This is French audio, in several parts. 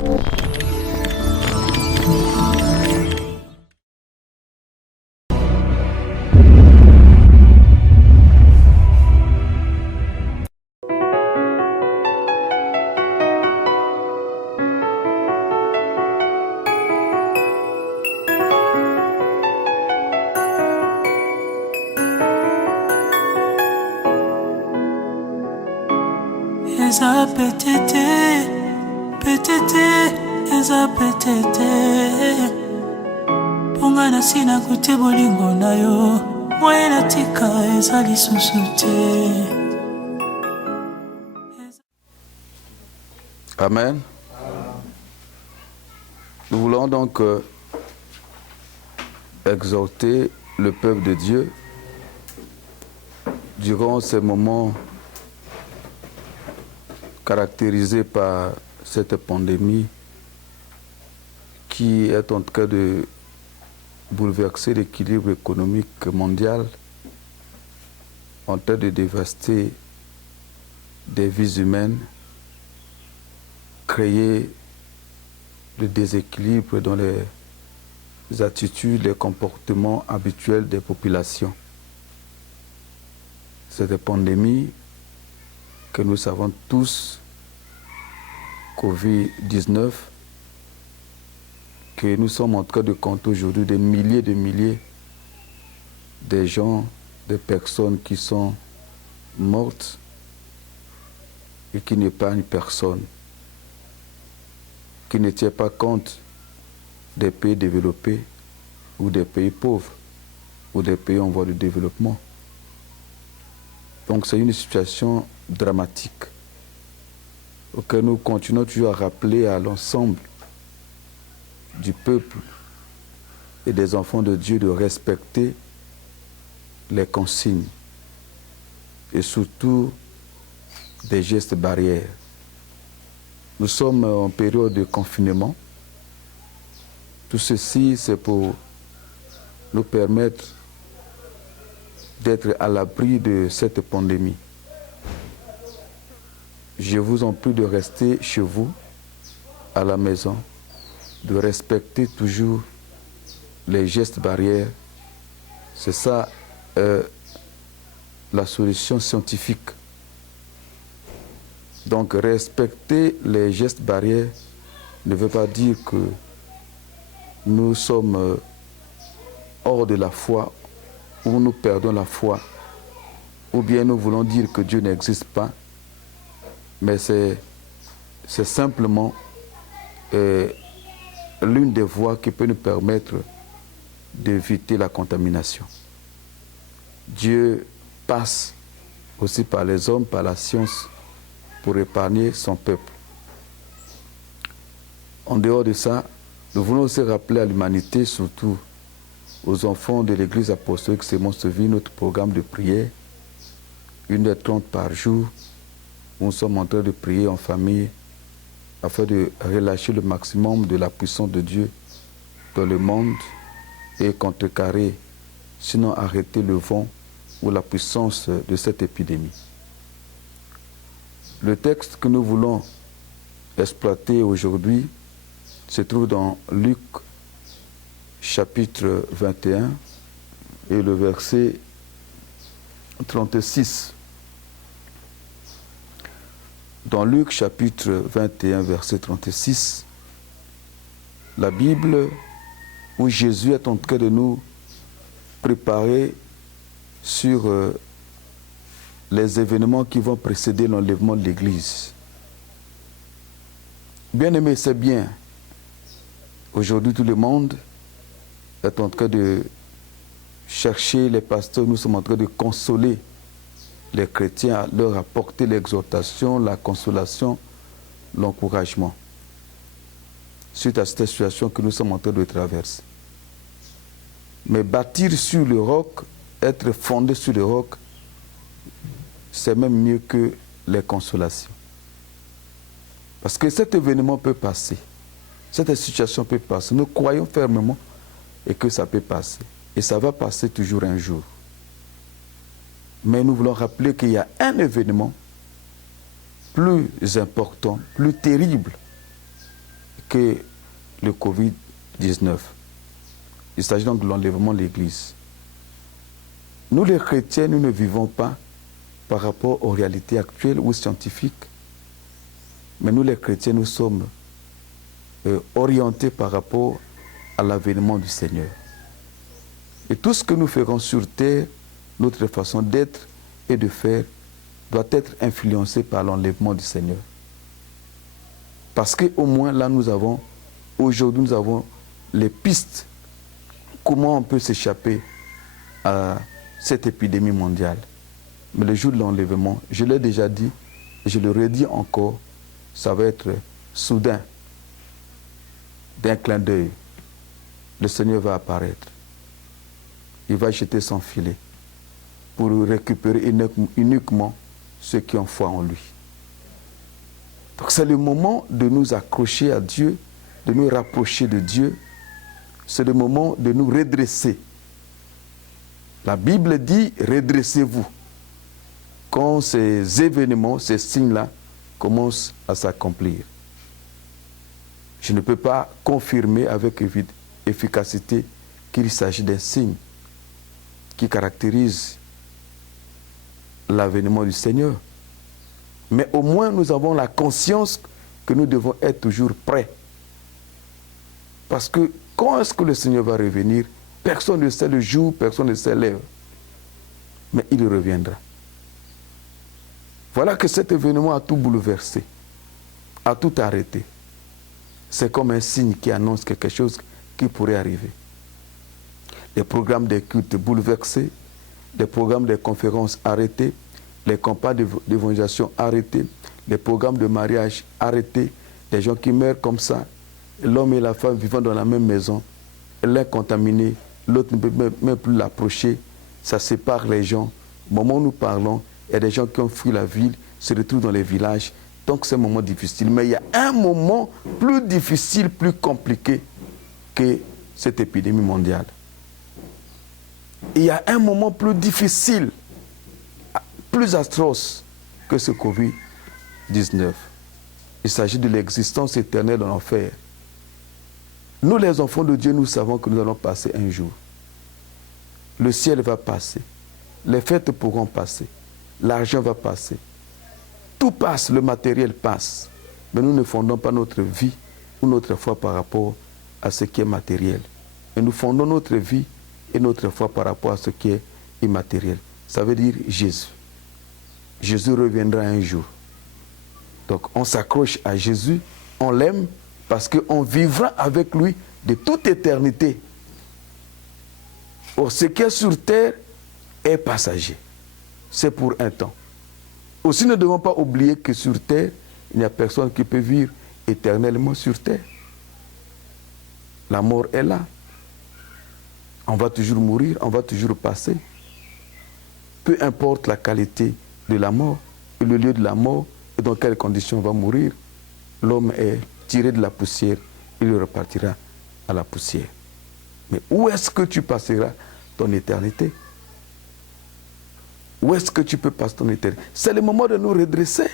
Eza petite, petite, eza petite. Ponga na sina kuti bolingo na yo, moye na tika eza lisusu te. Amen. Nous voulons donc exhorter le peuple de Dieu durant ces moments caractérisés par cette pandémie qui est en train de bouleverser l'équilibre économique mondial, en train de dévaster des vies humaines, créer le déséquilibre dans les attitudes, les comportements habituels des populations. Cette pandémie que nous savons tous, Covid-19, que nous sommes en train de compter aujourd'hui des milliers de gens, des personnes qui sont mortes et qui n'épargnent personne, qui ne tient pas compte des pays développés ou des pays pauvres ou des pays en voie de développement. Donc c'est une situation dramatique auquel nous continuons toujours à rappeler à l'ensemble du peuple et des enfants de Dieu de respecter les consignes et surtout des gestes barrières. Nous sommes en période de confinement. Tout ceci, c'est pour nous permettre d'être à l'abri de cette pandémie. Je vous en prie de rester chez vous, à la maison, de respecter toujours les gestes barrières. C'est ça la solution scientifique. Donc respecter les gestes barrières ne veut pas dire que nous sommes hors de la foi ou nous perdons la foi, ou bien nous voulons dire que Dieu n'existe pas, mais c'est simplement l'une des voies qui peut nous permettre d'éviter la contamination. Dieu passe aussi par les hommes, par la science, pour épargner son peuple. En dehors de ça, nous voulons aussi rappeler à l'humanité, surtout aux enfants de l'Église apostolique Sémence-Vie, notre programme de prière, 1h30 par jour, où nous sommes en train de prier en famille afin de relâcher le maximum de la puissance de Dieu dans le monde et contrecarrer, sinon arrêter le vent ou la puissance de cette épidémie. Le texte que nous voulons exploiter aujourd'hui se trouve dans Luc chapitre 21 et le verset 36. Dans Luc chapitre 21 verset 36, la Bible où Jésus est en train de nous préparer sur les événements qui vont précéder l'enlèvement de l'Église. Bien-aimés, c'est bien. Aujourd'hui, tout le monde est en train de chercher les pasteurs. Nous sommes en train de consoler les chrétiens, leur apporter l'exhortation, la consolation, l'encouragement suite à cette situation que nous sommes en train de traverser. Mais bâtir sur le roc, être fondé sur le roc, c'est même mieux que les consolations. Parce que cet événement peut passer, cette situation peut passer. Nous croyons fermement et que ça peut passer. Et ça va passer toujours un jour. Mais nous voulons rappeler qu'il y a un événement plus important, plus terrible, que le Covid-19. Il s'agit donc de l'enlèvement de l'Église. Nous les chrétiens, nous ne vivons pas par rapport aux réalités actuelles ou scientifiques, mais nous les chrétiens, nous sommes orientés par rapport à l'avènement du Seigneur. Et tout ce que nous ferons sur terre, notre façon d'être et de faire, doit être influencé par l'enlèvement du Seigneur. Parce qu'au moins là, aujourd'hui, nous avons les pistes. Comment on peut s'échapper à cette épidémie mondiale. Mais le jour de l'enlèvement, je l'ai déjà dit, et je le redis encore, ça va être soudain, d'un clin d'œil. Le Seigneur va apparaître. Il va jeter son filet pour récupérer uniquement ceux qui ont foi en lui. Donc c'est le moment de nous accrocher à Dieu, de nous rapprocher de Dieu. C'est le moment de nous redresser. La Bible dit « redressez-vous » quand ces événements, ces signes-là commencent à s'accomplir. Je ne peux pas confirmer avec efficacité qu'il s'agit d'un signe qui caractérise l'avènement du Seigneur. Mais au moins nous avons la conscience que nous devons être toujours prêts. Parce que quand est-ce que le Seigneur va revenir? Personne ne sait le jour, personne ne sait l'heure. Mais il reviendra. Voilà que cet événement a tout bouleversé, a tout arrêté. C'est comme un signe qui annonce quelque chose qui pourrait arriver. Les programmes des cultes bouleversés, les programmes des conférences arrêtés, les campagnes d'évangélisation arrêtées, les programmes de mariage arrêtés, des gens qui meurent comme ça, l'homme et la femme vivant dans la même maison, l'un contaminé, l'autre ne peut même plus l'approcher, ça sépare les gens. Au moment où nous parlons, il y a des gens qui ont fui la ville, se retrouvent dans les villages, donc c'est un moment difficile. Mais il y a un moment plus difficile, plus compliqué que cette épidémie mondiale. Il y a un moment plus difficile, plus atroce que ce Covid-19. Il s'agit de l'existence éternelle en enfer. Nous, les enfants de Dieu, nous savons que nous allons passer un jour. Le ciel va passer. Les fêtes pourront passer. L'argent va passer. Tout passe, le matériel passe. Mais nous ne fondons pas notre vie ou notre foi par rapport à ce qui est matériel. Et nous fondons notre vie et notre foi par rapport à ce qui est immatériel. Ça veut dire Jésus. Jésus reviendra un jour. Donc on s'accroche à Jésus, on l'aime parce qu'on vivra avec lui de toute éternité. Or, ce qui est sur terre est passager. C'est pour un temps. Aussi, ne devons pas oublier que sur terre, il n'y a personne qui peut vivre éternellement sur terre. La mort est là. On va toujours mourir, on va toujours passer. Peu importe la qualité de la mort et le lieu de la mort et dans quelles conditions on va mourir, l'homme est tiré de la poussière, il repartira à la poussière. Mais où est-ce que tu passeras ton éternité? Où est-ce que tu peux passer ton éternité? C'est le moment de nous redresser.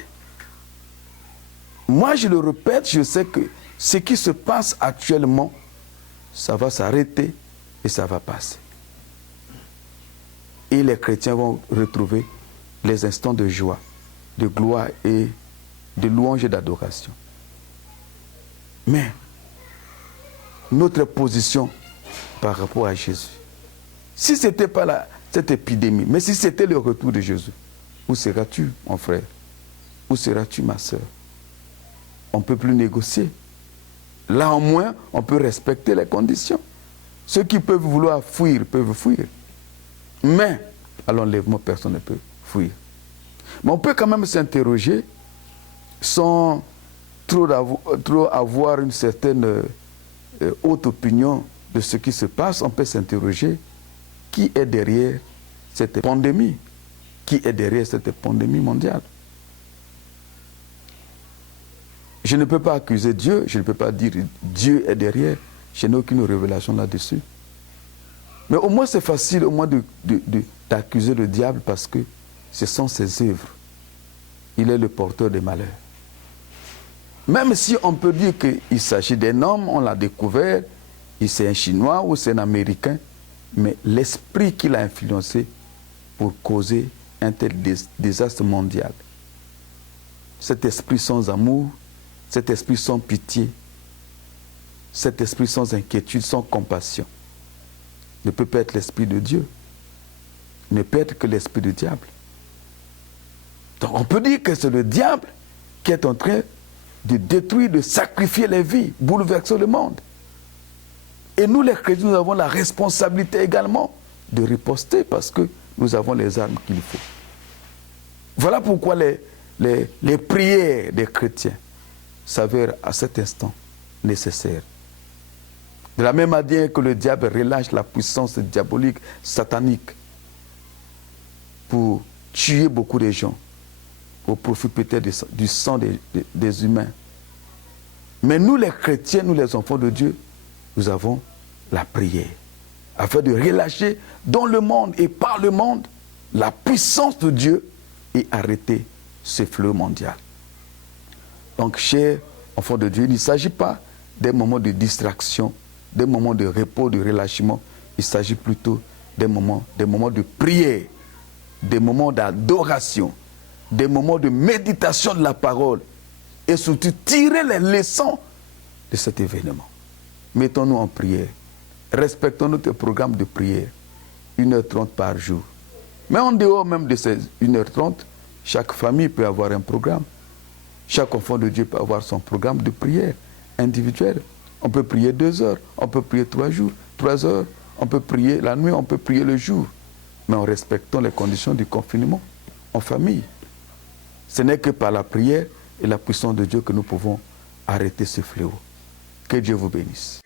Moi, je le répète, je sais que ce qui se passe actuellement, ça va s'arrêter et ça va passer. Et les chrétiens vont retrouver les instants de joie, de gloire et de louange et d'adoration. Mais notre position par rapport à Jésus, si ce n'était pas cette épidémie, mais si c'était le retour de Jésus, où seras-tu, mon frère? Où seras-tu, ma soeur? On ne peut plus négocier. Là, au moins, on peut respecter les conditions. Ceux qui peuvent vouloir fuir peuvent fuir. Mais à l'enlèvement, personne ne peut fuir. Mais on peut quand même s'interroger sans trop avoir une certaine haute opinion de ce qui se passe. On peut s'interroger qui est derrière cette pandémie, qui est derrière cette pandémie mondiale. Je ne peux pas accuser Dieu, je ne peux pas dire Dieu est derrière, je n'ai aucune révélation là-dessus. Mais au moins c'est facile au moins d'accuser le diable parce que ce sont ses œuvres. Il est le porteur des malheurs. Même si on peut dire qu'il s'agit d'un homme, on l'a découvert, il c'est un Chinois ou c'est un Américain, mais l'esprit qui l'a influencé pour causer un tel désastre mondial. Cet esprit sans amour, cet esprit sans pitié, cet esprit sans inquiétude, sans compassion, ne peut pas être l'esprit de Dieu, ne peut être que l'esprit du diable. Donc on peut dire que c'est le diable qui est en train de détruire, de sacrifier les vies, bouleverser le monde. Et nous les chrétiens, nous avons la responsabilité également de riposter parce que nous avons les armes qu'il faut. Voilà pourquoi les prières des chrétiens s'avèrent à cet instant nécessaires. De la même manière que le diable relâche la puissance diabolique, satanique, pour tuer beaucoup de gens, au profit peut-être du sang des humains. Mais nous les chrétiens, nous les enfants de Dieu, nous avons la prière, afin de relâcher dans le monde et par le monde la puissance de Dieu et arrêter ce fléau mondial. Donc, chers enfants de Dieu, il ne s'agit pas d'un moment de distraction, d'un moment de repos, de relâchement. Il s'agit plutôt des moments de prière, des moments d'adoration, des moments de méditation de la parole et surtout tirer les leçons de cet événement. Mettons-nous en prière. Respectons notre programme de prière, 1h30 par jour. Mais en dehors même de ces 1h30, chaque famille peut avoir un programme. Chaque enfant de Dieu peut avoir son programme de prière individuel. On peut prier 2 heures, on peut prier 3 jours, 3 heures, on peut prier la nuit, on peut prier le jour. Mais en respectant les conditions du confinement en famille. Ce n'est que par la prière et la puissance de Dieu que nous pouvons arrêter ce fléau. Que Dieu vous bénisse.